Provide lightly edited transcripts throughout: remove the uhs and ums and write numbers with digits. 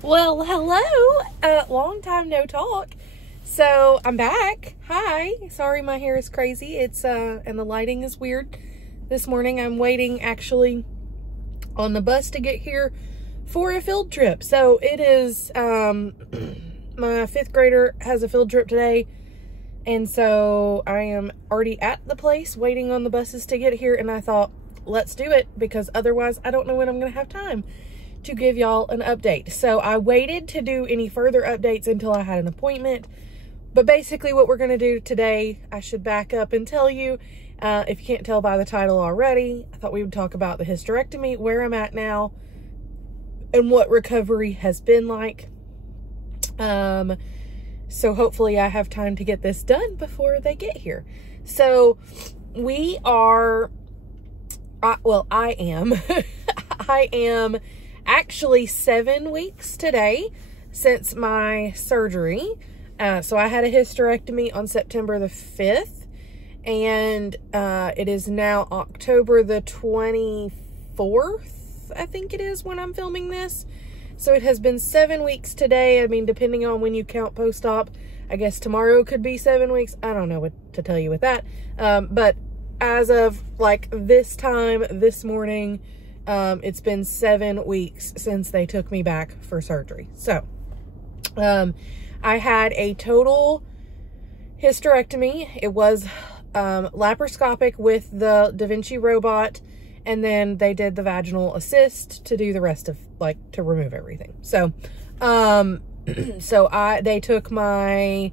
Well, hello. Long time no talk. So I'm back. Hi. Sorry my hair is crazy. It's and the lighting is weird. This morning I'm waiting actually on the bus to get here for a field trip. So it is my fifth grader has a field trip today. And so I am already at the place waiting on the buses to get here, and I thought, let's do it, because otherwise I don't know when I'm going to have time to give y'all an update. So I waited to do any further updates until I had an appointment. But basically what we're going to do today, I should back up and tell you, if you can't tell by the title already, I thought we would talk about the hysterectomy, where I'm at now, and what recovery has been like. So hopefully I have time to get this done before they get here. So we are, I am, I am actually 7 weeks today since my surgery. So I had a hysterectomy on September the 5th, and it is now October the 24th, I think it is, when I'm filming this. So it has been 7 weeks today. I mean, depending on when you count post-op, I guess tomorrow could be 7 weeks. I don't know what to tell you with that. But as of like this time, this morning, it's been 7 weeks since they took me back for surgery. So, I had a total hysterectomy. It was laparoscopic with the Da Vinci robot, and then they did the vaginal assist to do the rest of, like, to remove everything. So, they took my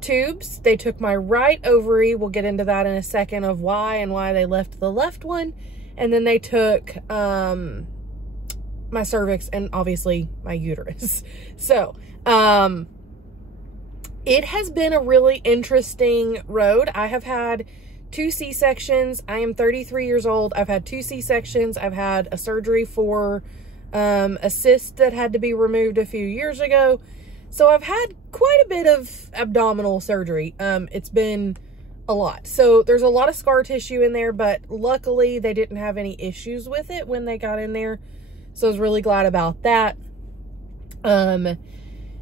tubes, they took my right ovary. We'll get into that in a second of why they left the left one. And then they took my cervix and obviously my uterus. So, it has been a really interesting road. I have had 2 C-sections. I am 33 years old. I've had 2 C-sections. I've had a surgery for a cyst that had to be removed a few years ago. So I've had quite a bit of abdominal surgery. It's been a lot. So there's a lot of scar tissue in there, but luckily they didn't have any issues with it when they got in there. So I was really glad about that.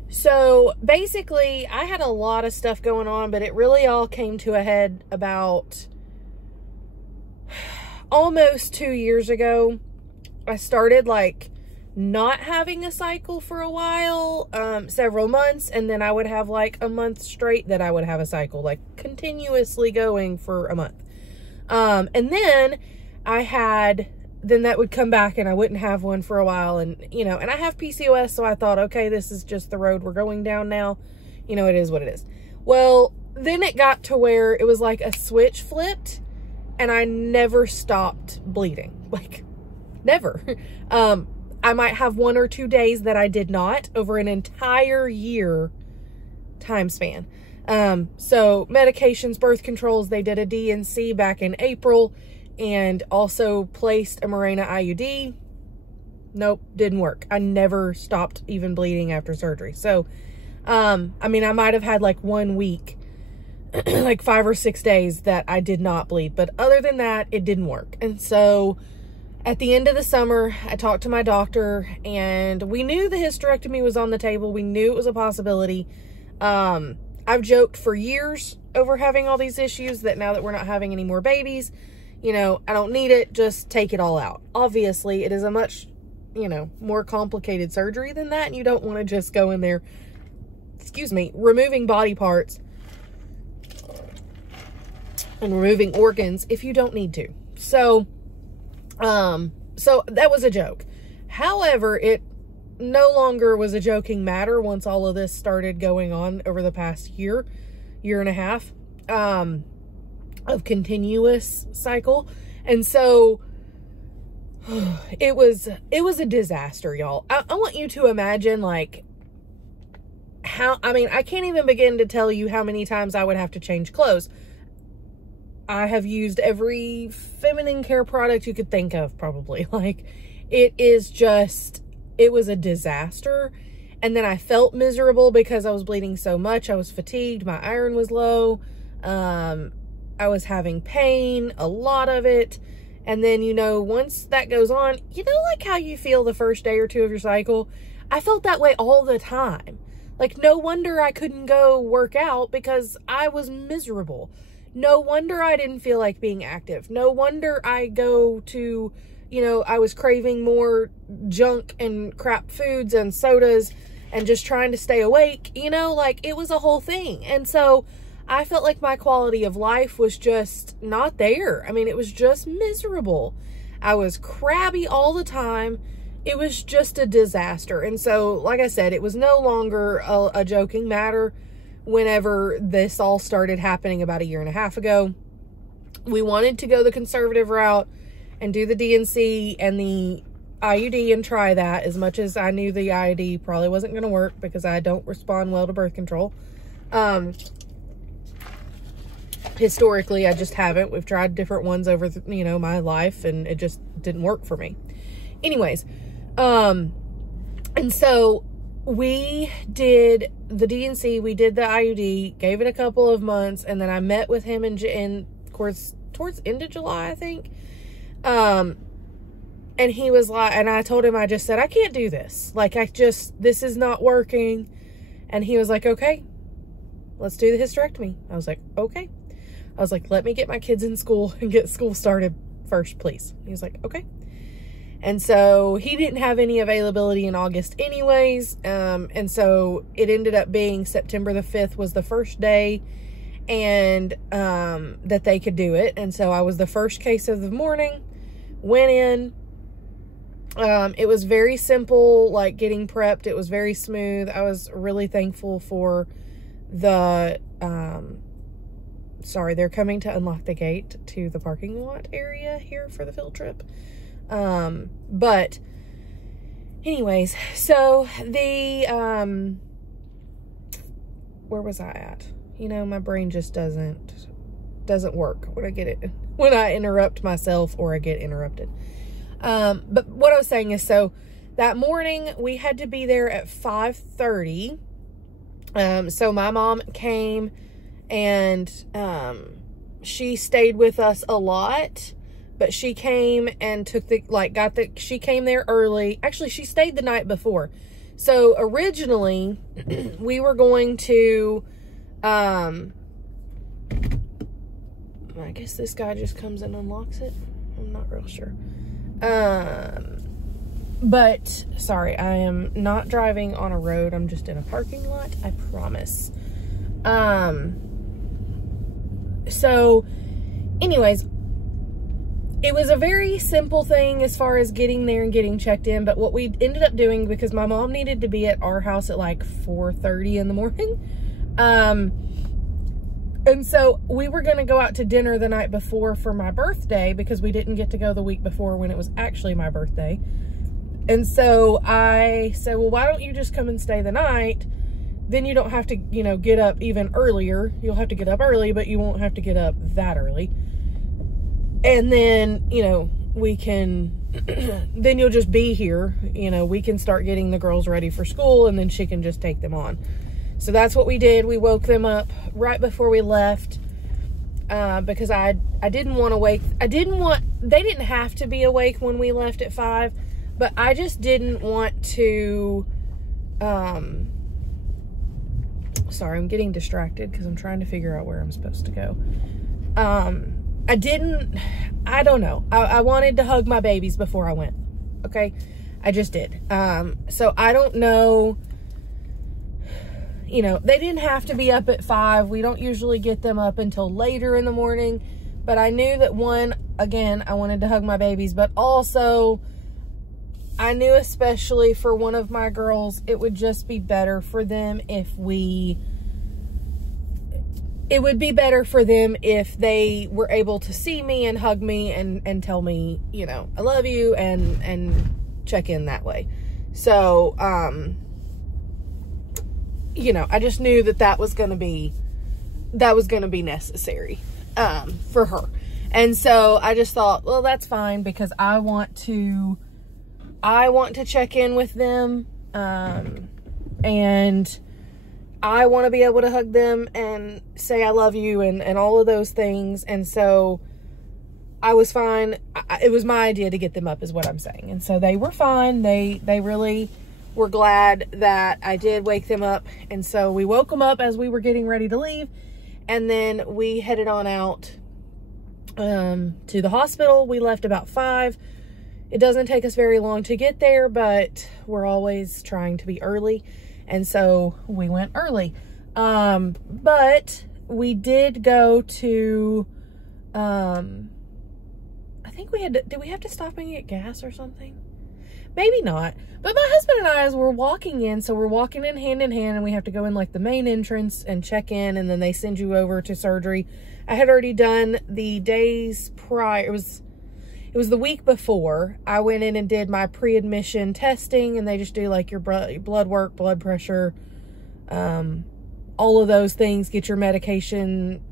So basically I had a lot of stuff going on, but it really all came to a head about almost 2 years ago. I started like not having a cycle for a while, several months, and then I would have like a month straight that I would have a cycle, like continuously going for a month. And then then that would come back and I wouldn't have one for a while. And, you know, and I have PCOS, so I thought, okay, this is just the road we're going down now. You know, it is what it is. Well, then it got to where it was like a switch flipped and I never stopped bleeding. Like, never. I might have 1 or 2 days that I did not over an entire year time span. So medications, birth controls, they did a D&C back in April and also placed a Mirena IUD. Nope, didn't work. I never stopped even bleeding after surgery. So, I mean, I might have had like 1 week, like 5 or 6 days that I did not bleed. But other than that, it didn't work. And so at the end of the summer, I talked to my doctor and we knew the hysterectomy was on the table. We knew it was a possibility. I've joked for years over having all these issues that now that we're not having any more babies, you know, I don't need it. Just take it all out. Obviously, it is a much, you know, more complicated surgery than that. And you don't want to just go in there, excuse me, removing body parts and removing organs if you don't need to. So that was a joke. However, it no longer was a joking matter once all of this started going on over the past year and a half, of continuous cycle. And so it was a disaster, y'all. I want you to imagine like how, I mean, I can't even begin to tell you how many times I would have to change clothes. I have used every feminine care product you could think of, probably. Like, it was a disaster. And then I felt miserable because I was bleeding so much. I was fatigued. My iron was low. I was having pain, a lot of it. And then, you know, once that goes on, you know, like how you feel the first day or two of your cycle? I felt that way all the time. Like, no wonder I couldn't go work out because I was miserable. No wonder I didn't feel like being active. No wonder I go to, you know, I was craving more junk and crap foods and sodas and just trying to stay awake, you know, like it was a whole thing. And so I felt like my quality of life was just not there. I mean, it was just miserable. I was crabby all the time. It was just a disaster. And so, like I said, it was no longer a joking matter whenever this all started happening about 1.5 years ago. We wanted to go the conservative route and do the DNC and the IUD and try that, as much as I knew the IUD probably wasn't going to work because I don't respond well to birth control. Historically, I just haven't. We've tried different ones over, you know, my life, and it just didn't work for me. Anyways, and so we did the DNC, we did the IUD, gave it a couple of months, and then I met with him in of course, towards end of July, I think. And he was like, and I told him, I just said, I can't do this. Like, this is not working. And he was like, okay, let's do the hysterectomy. I was like, okay. I was like, let me get my kids in school and get school started first, please. He was like, okay. And so he didn't have any availability in August anyways. And so it ended up being September the 5th was the first day and that they could do it. And so I was the first case of the morning, went in. It was very simple, like getting prepped. It was very smooth. I was really thankful for the, sorry, they're coming to unlock the gate to the parking lot area here for the field trip. But anyways, so the, where was I at? You know, my brain just doesn't work when I get it, when I interrupt myself or I get interrupted. But what I was saying is, so that morning we had to be there at 5:30. So my mom came and, she stayed with us a lot, but she came and took she came there early. Actually, she stayed the night before. So originally we were going to, I guess this guy just comes and unlocks it. I'm not real sure. But sorry, I am not driving on a road. I'm just in a parking lot, I promise. So anyways, it was a very simple thing as far as getting there and getting checked in. But what we ended up doing, because my mom needed to be at our house at like 4:30 in the morning. And so we were going to go out to dinner the night before for my birthday, because we didn't get to go the week before when it was actually my birthday. And so I said, well, why don't you just come and stay the night? Then you don't have to, you know, get up even earlier. You'll have to get up early, but you won't have to get up that early. And then, you know, we can, then you'll just be here. You know, we can start getting the girls ready for school, and then she can just take them on. So that's what we did. We woke them up right before we left, because I didn't want to wake, they didn't have to be awake when we left at 5, but I just didn't want to, sorry, I'm getting distracted because I'm trying to figure out where I'm supposed to go. I don't know. I wanted to hug my babies before I went. Okay. I just did. So I don't know, you know, they didn't have to be up at 5. We don't usually get them up until later in the morning, but I knew that again, I wanted to hug my babies, but also I knew, especially for one of my girls, it would just be better for them if it would be better for them if they were able to see me and hug me and tell me, you know, I love you, and check in that way. So, you know, I just knew that was going to be necessary, for her. And so I just thought, well, that's fine, because I want to check in with them, and I want to be able to hug them and say I love you and all of those things. And so I was fine. It was my idea to get them up, is what I'm saying. And so they were fine. They really we're glad that I did wake them up. And so we woke them up as we were getting ready to leave. And then we headed on out to the hospital. We left about 5. It doesn't take us very long to get there, but we're always trying to be early. And so we went early. But we did go to, I think we had to, did we have to stop and get gas or something? Maybe not. But my husband and I, as we're walking in, so we're walking in hand, and we have to go in like the main entrance and check in, and then they send you over to surgery. I had already done the days prior. It was the week before. I went in and did my pre-admission testing, and they just do like your blood work, blood pressure, all of those things, get your medication,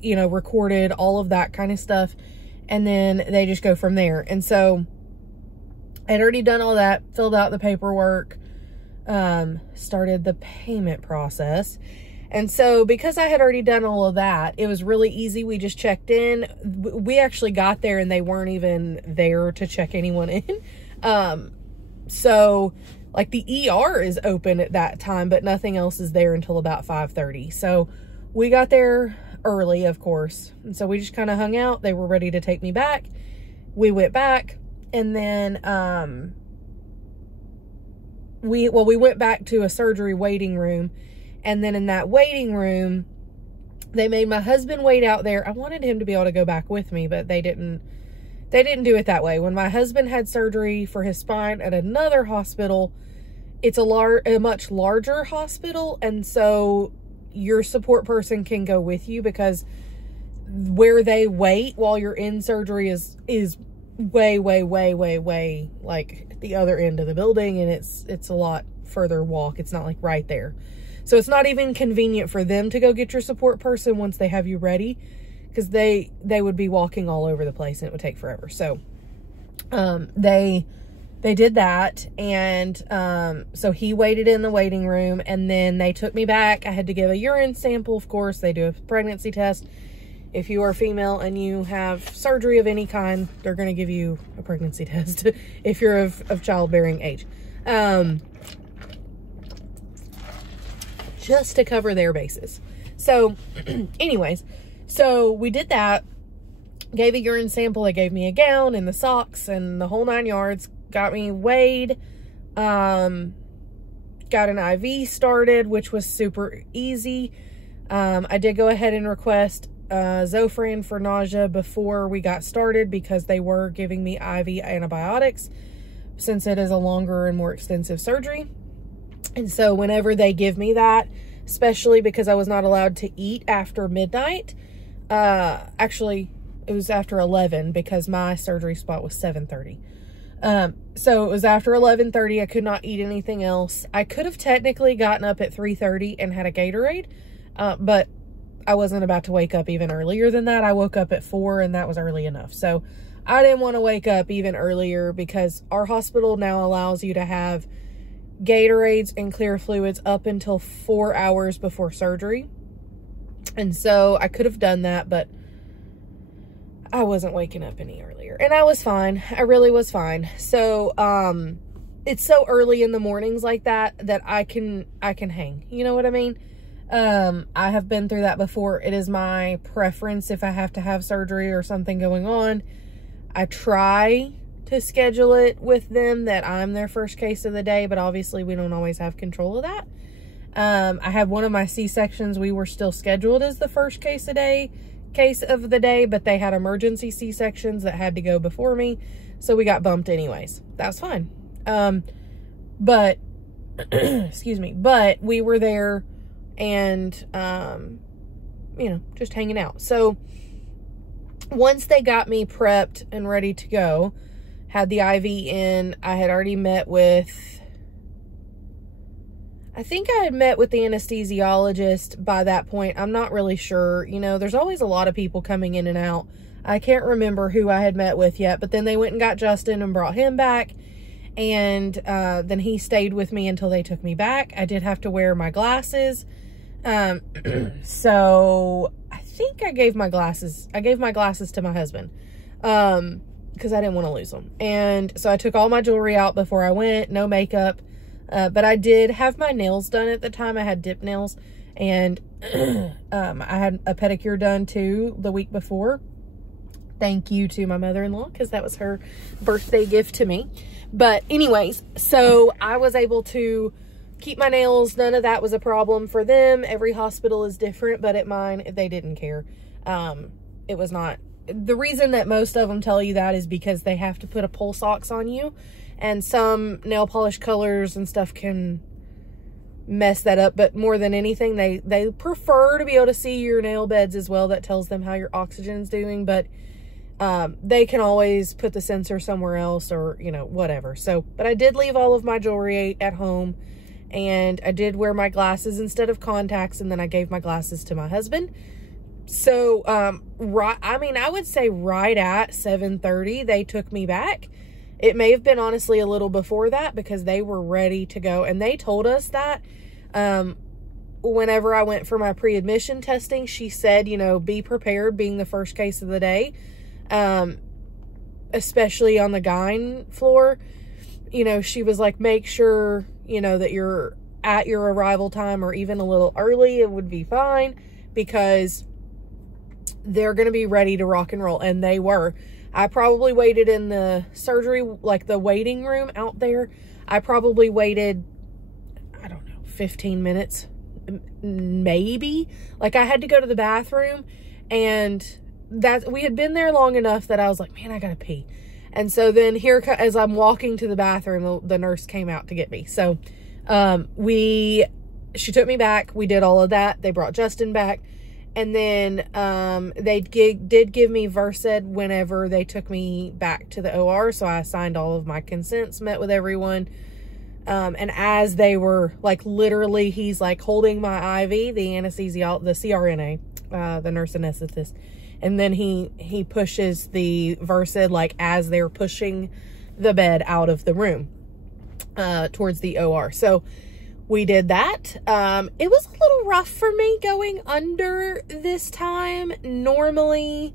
you know, recorded, all of that kind of stuff. And then they just go from there. And so I'd already done all that, filled out the paperwork, started the payment process. And so because I had already done all of that, it was really easy. We just checked in. We actually got there and they weren't even there to check anyone in. So like the ER is open at that time, but nothing else is there until about 5:30. So we got there early, of course. And so we just kind of hung out. They were ready to take me back. We went back. And then, we went back to a surgery waiting room. And then in that waiting room, they made my husband wait out there. I wanted him to be able to go back with me, but they didn't do it that way. When my husband had surgery for his spine at another hospital, it's a much larger hospital. And so your support person can go with you, because where they wait while you're in surgery is way like the other end of the building, and it's a lot further walk. It's not like right there. So it's not even convenient for them to go get your support person once they have you ready, because they would be walking all over the place and it would take forever. So they did that, and so he waited in the waiting room, and then they took me back. I had to give a urine sample, of course. They do a pregnancy test. If you are female and you have surgery of any kind, they're going to give you a pregnancy test if you're of childbearing age. Just to cover their bases. So anyways, so we did that, gave a urine sample. They gave me a gown and the socks and the whole 9 yards, got me weighed, got an IV started, which was super easy. I did go ahead and request Zofran for nausea before we got started, because they were giving me IV antibiotics since it is a longer and more extensive surgery. And so whenever they give me that, especially because I was not allowed to eat after midnight, actually it was after 11, because my surgery spot was 7:30. So it was after 11:30. I could not eat anything else. I could have technically gotten up at 3:30 and had a Gatorade, but I wasn't about to wake up even earlier than that. I woke up at 4, and that was early enough. So I didn't want to wake up even earlier, because our hospital now allows you to have Gatorades and clear fluids up until 4 hours before surgery. And so I could have done that, but I wasn't waking up any earlier, and I was fine. I really was fine. So, it's so early in the mornings like that I can hang, you know what I mean? I have been through that before. It is my preference, if I have to have surgery or something going on, I try to schedule it with them that I'm their first case of the day, but obviously we don't always have control of that. I had one of my C-sections. We were still scheduled as the first case of the day, but they had emergency C-sections that had to go before me. So we got bumped anyways. That was fine. But, excuse me, but we were there and, you know, just hanging out. So once they got me prepped and ready to go, had the IV in, I had already met with, I think I had met with the anesthesiologist by that point. I'm not really sure. You know, there's always a lot of people coming in and out. I can't remember who I had met with yet, but then they went and got Justin and brought him back. And then he stayed with me until they took me back. I did have to wear my glasses. So I think I gave my glasses to my husband, because I didn't want to lose them. And so I took all my jewelry out before I went, no makeup. But I did have my nails done at the time. I had dip nails, and I had a pedicure done too the week before. Thank you to my mother-in-law, because that was her birthday gift to me. But anyways, so I was able to keep my nails. None of that was a problem for them. Every hospital is different, but at mine, they didn't care. It was not. The reason that most of them tell you that is because they have to put a pulse ox on you, and some nail polish colors and stuff can mess that up. But more than anything, they prefer to be able to see your nail beds as well. That tells them how your oxygen's doing, but they can always put the sensor somewhere else, or, you know, whatever. So, but I did leave all of my jewelry at home, and I did wear my glasses instead of contacts, and then I gave my glasses to my husband. So, I would say right at 7:30, they took me back. It may have been honestly a little before that, because they were ready to go, and they told us that, whenever I went for my pre-admission testing, she said, you know, be prepared, being the first case of the day. Especially on the gyne floor, you know, she was like, make sure, you know, that you're at your arrival time, or even a little early, it would be fine, because they're going to be ready to rock and roll. And they were. I probably waited in the surgery, like the waiting room out there. I probably waited, I don't know, 15 minutes, maybe. Like, I had to go to the bathroom, and that we had been there long enough that I was like, man, I gotta pee. And so then here, as I'm walking to the bathroom, the nurse came out to get me. So she took me back. We did all of that. They brought Justin back, and then they did give me Versed whenever they took me back to the OR. So I signed all of my consents, met with everyone, and as they were, like, literally, he's like holding my IV, the anesthesiologist, the CRNA, the nurse anesthetist. And then he pushes the Versed, like, as they're pushing the bed out of the room, towards the OR. So we did that. It was a little rough for me going under this time. Normally,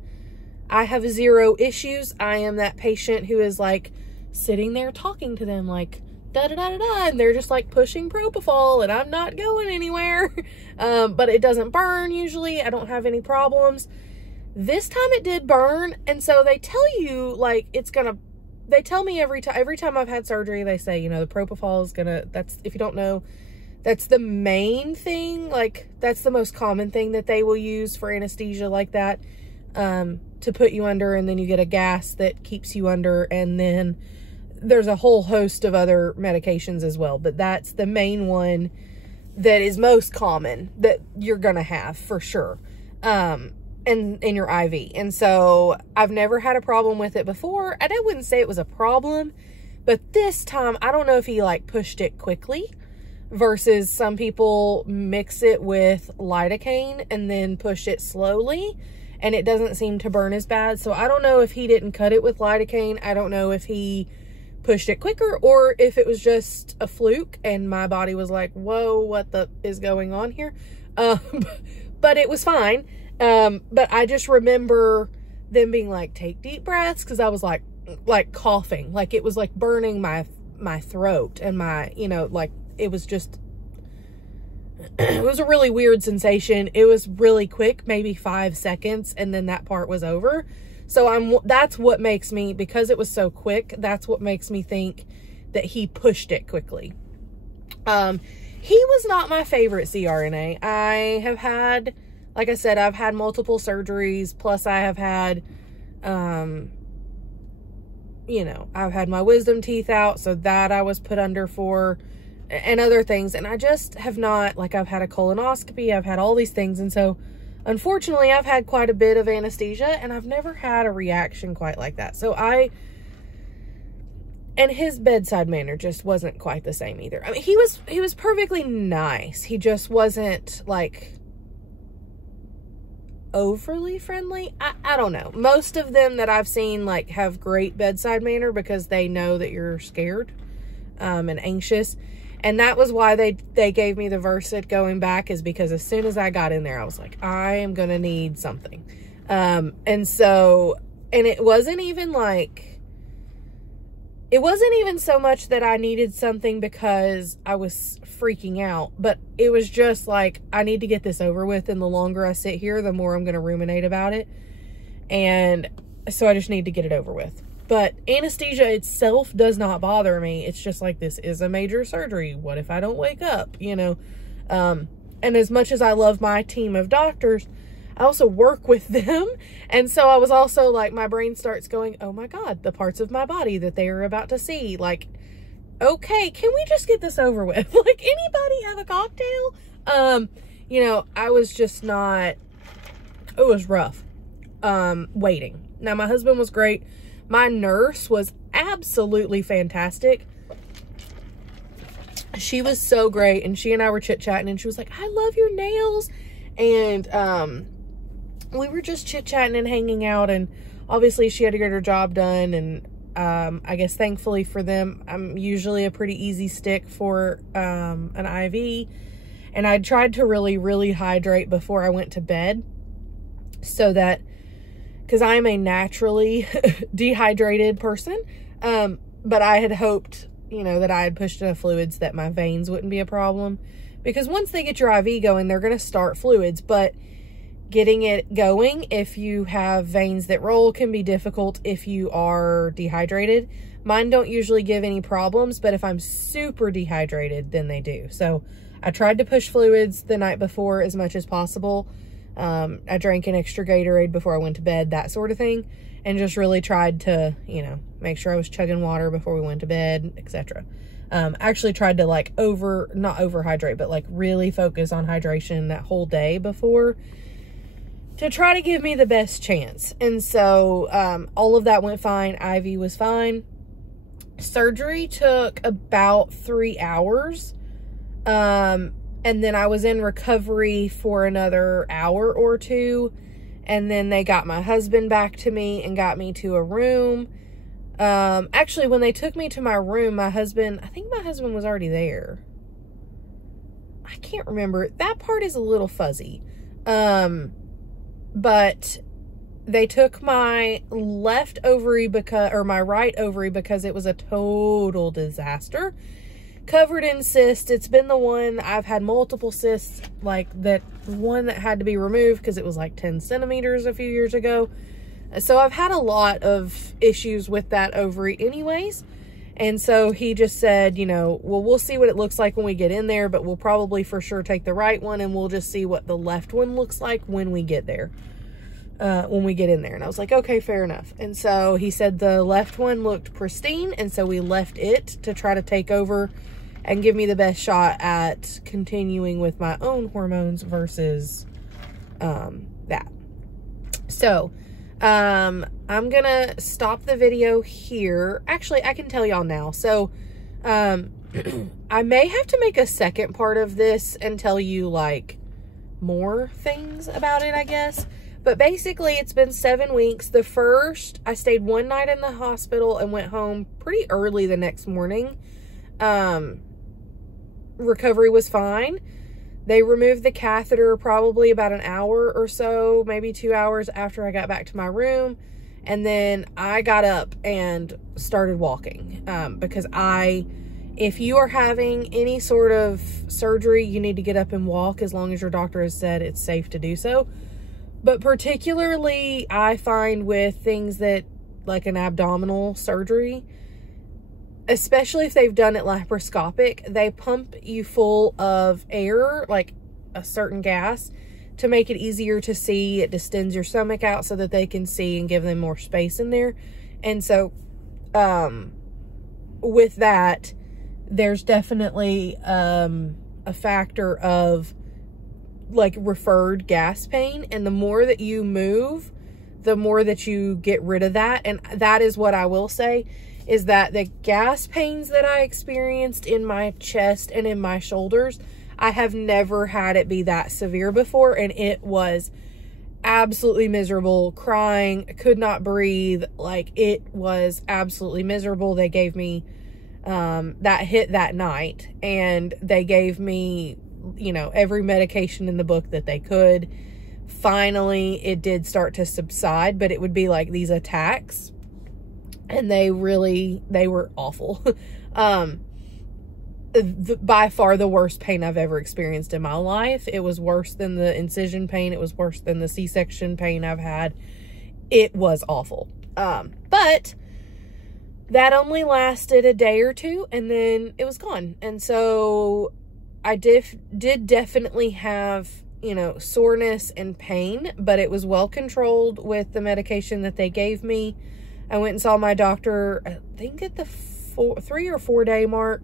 I have zero issues. I am that patient who is, like, sitting there talking to them, like, da-da-da-da-da, and they're just, like, pushing propofol, and I'm not going anywhere. But it doesn't burn, usually. I don't have any problems. This time it did burn, and so they tell you, like, they tell me every time I've had surgery, they say, you know, the propofol is that's, if you don't know, that's the main thing, like, that's the most common thing that they will use for anesthesia like that, to put you under, and then you get a gas that keeps you under, and then there's a whole host of other medications as well, but that's the main one that is most common that you're gonna have for sure. In your IV. And so I've never had a problem with it before. I wouldn't say it was a problem, but this time, I don't know if he, like, pushed it quickly versus some people mix it with lidocaine and then push it slowly, and it doesn't seem to burn as bad. So I don't know if he didn't cut it with lidocaine. I don't know if he pushed it quicker, or if it was just a fluke and my body was like, whoa, what the is going on here? But it was fine. But I just remember them being like, take deep breaths, because I was like coughing, like it was like burning my throat, and my, you know, like, it was just, it was a really weird sensation. It was really quick, maybe 5 seconds, and then that part was over. So that's what makes me, because it was so quick, that's what makes me think that he pushed it quickly. He was not my favorite CRNA. I have had, like I said, I've had multiple surgeries, plus I have had, you know, I've had my wisdom teeth out, so that I was put under for, and other things. And I just have not, like, I've had a colonoscopy, I've had all these things. And so, unfortunately, I've had quite a bit of anesthesia, and I've never had a reaction quite like that. So and his bedside manner just wasn't quite the same either. I mean, he was perfectly nice. He just wasn't, like, overly friendly. I don't know. Most of them that I've seen, like, have great bedside manner because they know that you're scared and anxious. And that was why they gave me the Versed going back, is because as soon as I got in there, I was like, I am going to need something. And so, and it wasn't even like, it wasn't even so much that I needed something because I was freaking out, but it was just like, I need to get this over with. And the longer I sit here, the more I'm going to ruminate about it. And so I just need to get it over with. But anesthesia itself does not bother me. It's just like, this is a major surgery. What if I don't wake up? You know? And as much as I love my team of doctors, I also work with them. And so I was also like, my brain starts going, oh my God, the parts of my body that they are about to see. Like, okay, can we just get this over with? Like, anybody have a cocktail? You know, I was just not, it was rough, waiting. Now, my husband was great. My nurse was absolutely fantastic. She was so great. And she and I were chit-chatting, and she was like, I love your nails. And, we were just chit-chatting and hanging out, and obviously she had to get her job done. And I guess thankfully for them, I'm usually a pretty easy stick for an IV. And I tried to really hydrate before I went to bed, so that, because I'm a naturally dehydrated person, but I had hoped, you know, that I had pushed enough fluids that my veins wouldn't be a problem. Because once they get your IV going, they're going to start fluids, but getting it going, if you have veins that roll, can be difficult if you are dehydrated. Mine don't usually give any problems, but if I'm super dehydrated, then they do. So I tried to push fluids the night before as much as possible. I drank an extra Gatorade before I went to bed, that sort of thing. And just really tried to, you know, make sure I was chugging water before we went to bed, etc. Actually tried to like not overhydrate, but like really focus on hydration that whole day before, to try to give me the best chance. And so, all of that went fine. IV was fine. Surgery took about 3 hours. And then I was in recovery for another hour or two. And then they got my husband back to me and got me to a room. Actually, when they took me to my room, I think my husband was already there. I can't remember. That part is a little fuzzy. But they took my left ovary my right ovary, because it was a total disaster. Covered in cysts. It's been the one, I've had multiple cysts, like that one that had to be removed because it was like 10 centimeters a few years ago. So I've had a lot of issues with that ovary anyways. And so he just said, you know, well, we'll see what it looks like when we get in there, but we'll probably for sure take the right one, and we'll just see what the left one looks like when we get there. When we get in there. And I was like, okay, fair enough. And so he said the left one looked pristine, and so we left it to try to take over and give me the best shot at continuing with my own hormones versus that. So I'm gonna stop the video here. Actually, I can tell y'all now. So I may have to make a second part of this and tell you like more things about it, I guess. But basically, it's been 7 weeks. The first, I stayed one night in the hospital and went home pretty early the next morning. Recovery was fine. They removed the catheter probably about an hour or so, maybe 2 hours after I got back to my room. And then I got up and started walking. Because if you are having any sort of surgery, you need to get up and walk as long as your doctor has said it's safe to do so. But particularly, I find with things that, like an abdominal surgery, especially if they've done it laparoscopic, they pump you full of air, like a certain gas, to make it easier to see. It distends your stomach out so that they can see and give them more space in there. And so, with that, there's definitely a factor of like referred gas pain, and the more that you move, the more that you get rid of that. And that is what I will say, is that the gas pains that I experienced in my chest and in my shoulders, I have never had it be that severe before, and it was absolutely miserable. Crying, could not breathe, like it was absolutely miserable. They gave me that hit that night, and they gave me, you know, every medication in the book that they could. Finally, it did start to subside, but it would be like these attacks. and they were awful. By far the worst pain I've ever experienced in my life. It was worse than the incision pain. It was worse than the C-section pain I've had. It was awful. But that only lasted a day or two, and then it was gone. And so I did definitely have, you know, soreness and pain, but it was well controlled with the medication that they gave me. I went and saw my doctor, I think at the 3 or 4 day mark.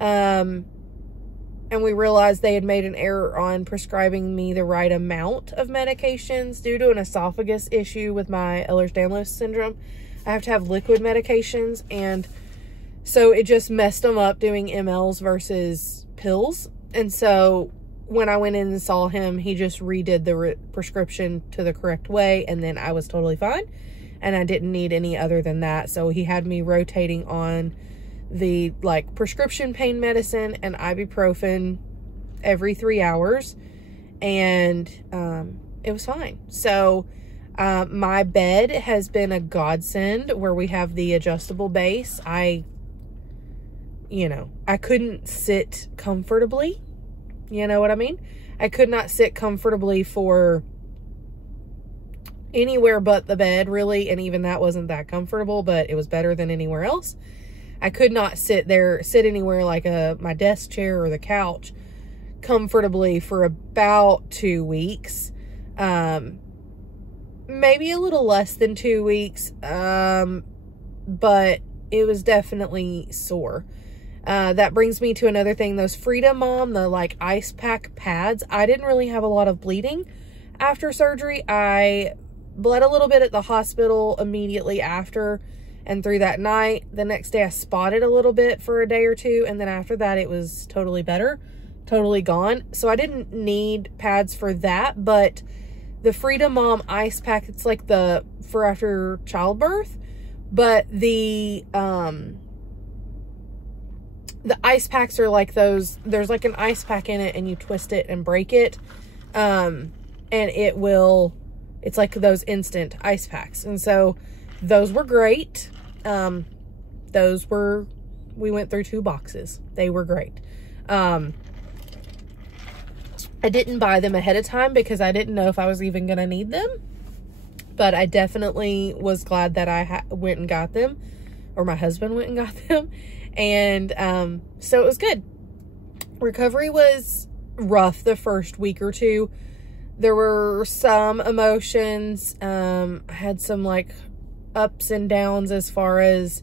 And we realized they had made an error on prescribing me the right amount of medications due to an esophagus issue with my Ehlers-Danlos syndrome. I have to have liquid medications, and so it just messed them up doing mLs versus pills. And so when I went in and saw him, he just redid the prescription to the correct way, and then I was totally fine, and I didn't need any other than that. So he had me rotating on the like prescription pain medicine and ibuprofen every 3 hours, and it was fine. So my bed has been a godsend, where we have the adjustable base. I couldn't sit comfortably. You know what I mean? I could not sit comfortably for anywhere but the bed, really, and even that wasn't that comfortable, but it was better than anywhere else. I could not sit anywhere like my desk chair or the couch comfortably for about 2 weeks. Maybe a little less than 2 weeks, but it was definitely sore. That brings me to another thing, those Freedom Mom, the like ice pack pads. I didn't really have a lot of bleeding after surgery. I bled a little bit at the hospital immediately after and through that night. The next day I spotted a little bit for a day or two, and then after that it was totally better, totally gone. So I didn't need pads for that, but the Freedom Mom ice pack, it's like for after childbirth, but the ice packs are like those, there's like an ice pack in it and you twist it and break it, and it's like those instant ice packs. And so those were great. We went through 2 boxes. They were great. I didn't buy them ahead of time because I didn't know if I was even going to need them, but I definitely was glad that I went and got them, or my husband went and got them. And, so it was good. Recovery was rough the first week or two. There were some emotions. I had some like ups and downs as far as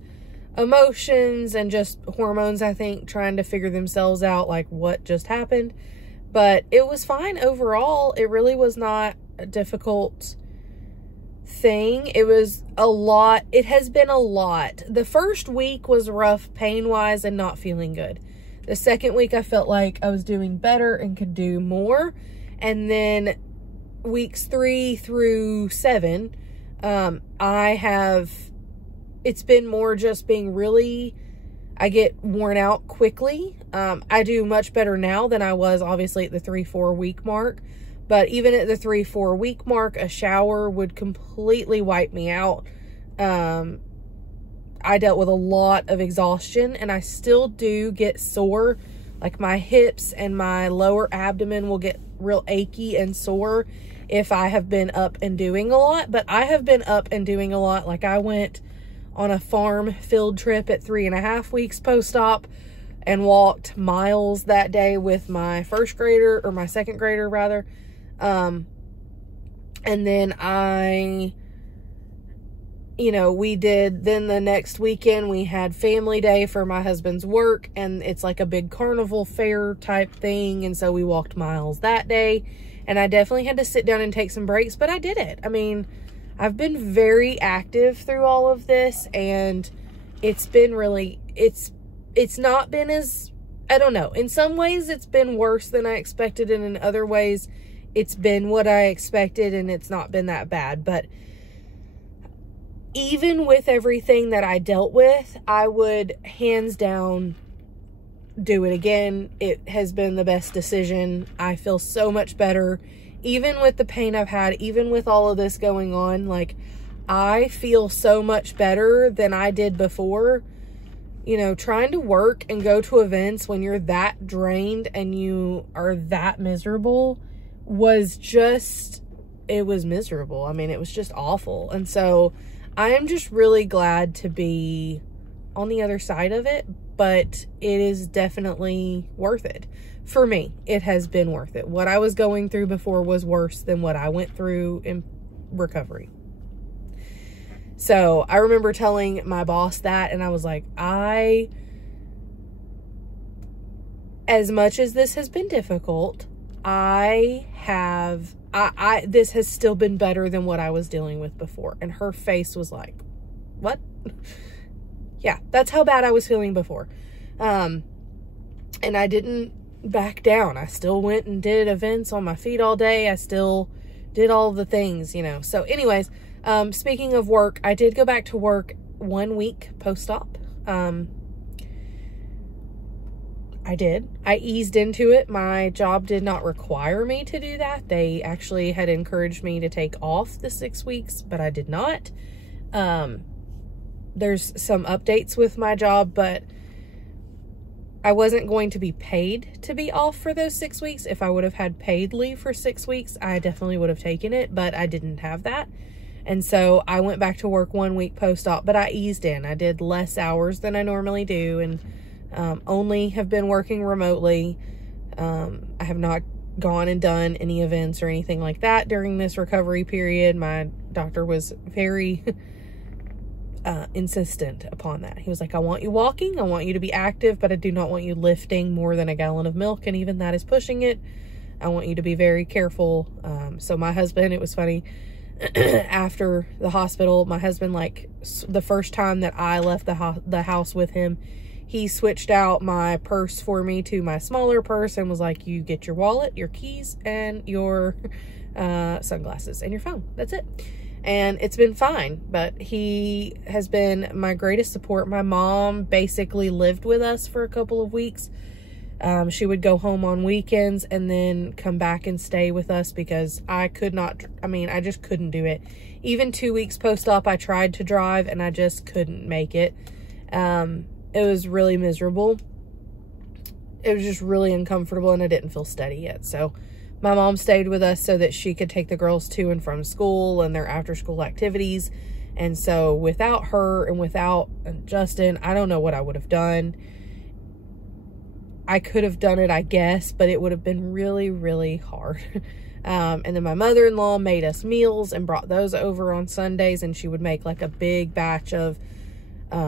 emotions and just hormones, I think, trying to figure themselves out, like what just happened. But it was fine overall. It really was not a difficult thing. It was a lot. It has been a lot. The first week was rough pain-wise and not feeling good. The second week I felt like I was doing better and could do more. And then weeks 3 through 7, it's been more just being really, I get worn out quickly. I do much better now than I was obviously at the 3-4 week mark, but even at the 3-4 week mark, a shower would completely wipe me out. I dealt with a lot of exhaustion, and I still do get sore. Like my hips and my lower abdomen will get real achy and sore if I have been up and doing a lot. But I have been up and doing a lot. Like I went on a farm field trip at 3.5 weeks post-op and walked miles that day with my first grader, or my second grader rather. And then then the next weekend we had family day for my husband's work, and it's like a big carnival fair type thing. And so we walked miles that day, and I definitely had to sit down and take some breaks, but I did it. I mean, I've been very active through all of this, and it's been really, it's not been as, I don't know. In some ways it's been worse than I expected, and in other ways it's been what I expected, and it's not been that bad. But even with everything that I dealt with, I would hands down do it again. It has been the best decision. I feel so much better. Even with the pain I've had, even with all of this going on, like, I feel so much better than I did before. You know, trying to work and go to events when you're that drained and you are that miserable was just, it was miserable. I mean, it was just awful. And so I am just really glad to be on the other side of it, but it is definitely worth it. For me, it has been worth it. What I was going through before was worse than what I went through in recovery. So I remember telling my boss that, and I was like, as much as this has been difficult, this has still been better than what I was dealing with before. And her face was like, what? Yeah, that's how bad I was feeling before. And I didn't back down. I still went and did events on my feet all day. I still did all the things, you know. So anyways, speaking of work, I did go back to work 1 week post-op. I did. I eased into it. My job did not require me to do that. They actually had encouraged me to take off the 6 weeks, but I did not. There's some updates with my job, but I wasn't going to be paid to be off for those 6 weeks. If I would have had paid leave for 6 weeks, I definitely would have taken it, but I didn't have that. And so I went back to work 1 week post-op, but I eased in. I did less hours than I normally do, and only have been working remotely. I have not gone and done any events or anything like that during this recovery period. My doctor was very insistent upon that. He was like, I want you walking, I want you to be active, but I do not want you lifting more than a gallon of milk, and even that is pushing it. I want you to be very careful. So my husband, it was funny, after the hospital, my husband, like, the first time that I left the house with him, he switched out my purse for me to my smaller purse and was like, you get your wallet, your keys, and your sunglasses and your phone. That's it. And it's been fine, but he has been my greatest support. My mom basically lived with us for a couple of weeks. She would go home on weekends and then come back and stay with us because I just couldn't do it. Even 2 weeks post-op, I tried to drive and I just couldn't make it. It was really miserable. It was just really uncomfortable and I didn't feel steady yet. So my mom stayed with us so that she could take the girls to and from school and their after school activities. And so without her and without Justin, I don't know what I would have done. I could have done it, I guess, but it would have been really, really hard. And then my mother-in-law made us meals and brought those over on Sundays, and she would make like a big batch of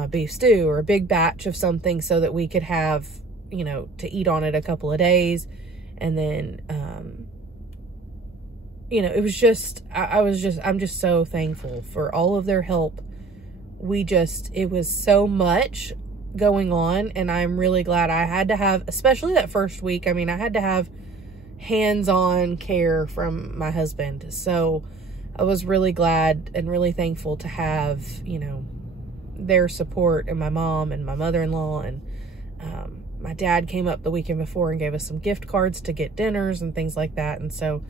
beef stew or a big batch of something so that we could have, you know, to eat on it a couple of days. And then, you know, it was just, I'm just so thankful for all of their help. It was so much going on, and I'm really glad I had to have, especially that first week, I mean, I had to have hands-on care from my husband. So I was really glad and really thankful to have, you know, their support, and my mom and my mother-in-law, and my dad came up the weekend before and gave us some gift cards to get dinners and things like that. And so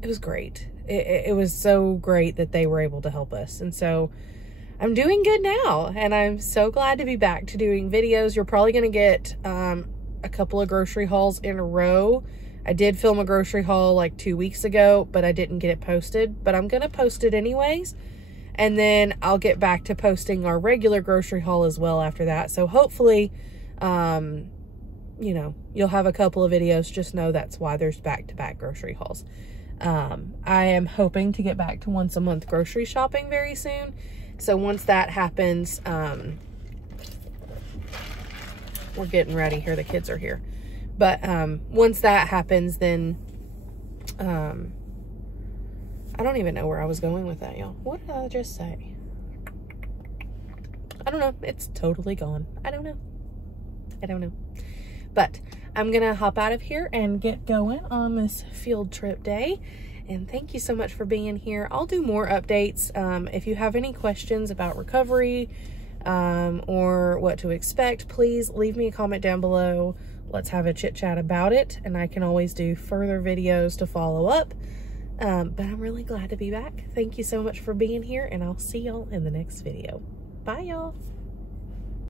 it was great. It was so great that they were able to help us. And so I'm doing good now, and I'm so glad to be back to doing videos. You're probably going to get a couple of grocery hauls in a row. I did film a grocery haul like 2 weeks ago, but I didn't get it posted, but I'm going to post it anyways. And then I'll get back to posting our regular grocery haul as well after that. So hopefully, you know, you'll have a couple of videos. Just know that's why there's back-to-back grocery hauls. I am hoping to get back to once a month grocery shopping very soon. So once that happens, we're getting ready here. The kids are here. But once that happens, then I don't even know where I was going with that, y'all. What did I just say? I don't know. It's totally gone. I don't know. But I'm going to hop out of here and get going on this field trip day. And thank you so much for being here. I'll do more updates. If you have any questions about recovery or what to expect, please leave me a comment down below. Let's have a chit chat about it. And I can always do further videos to follow up. But I'm really glad to be back. Thank you so much for being here, and I'll see y'all in the next video. Bye, y'all.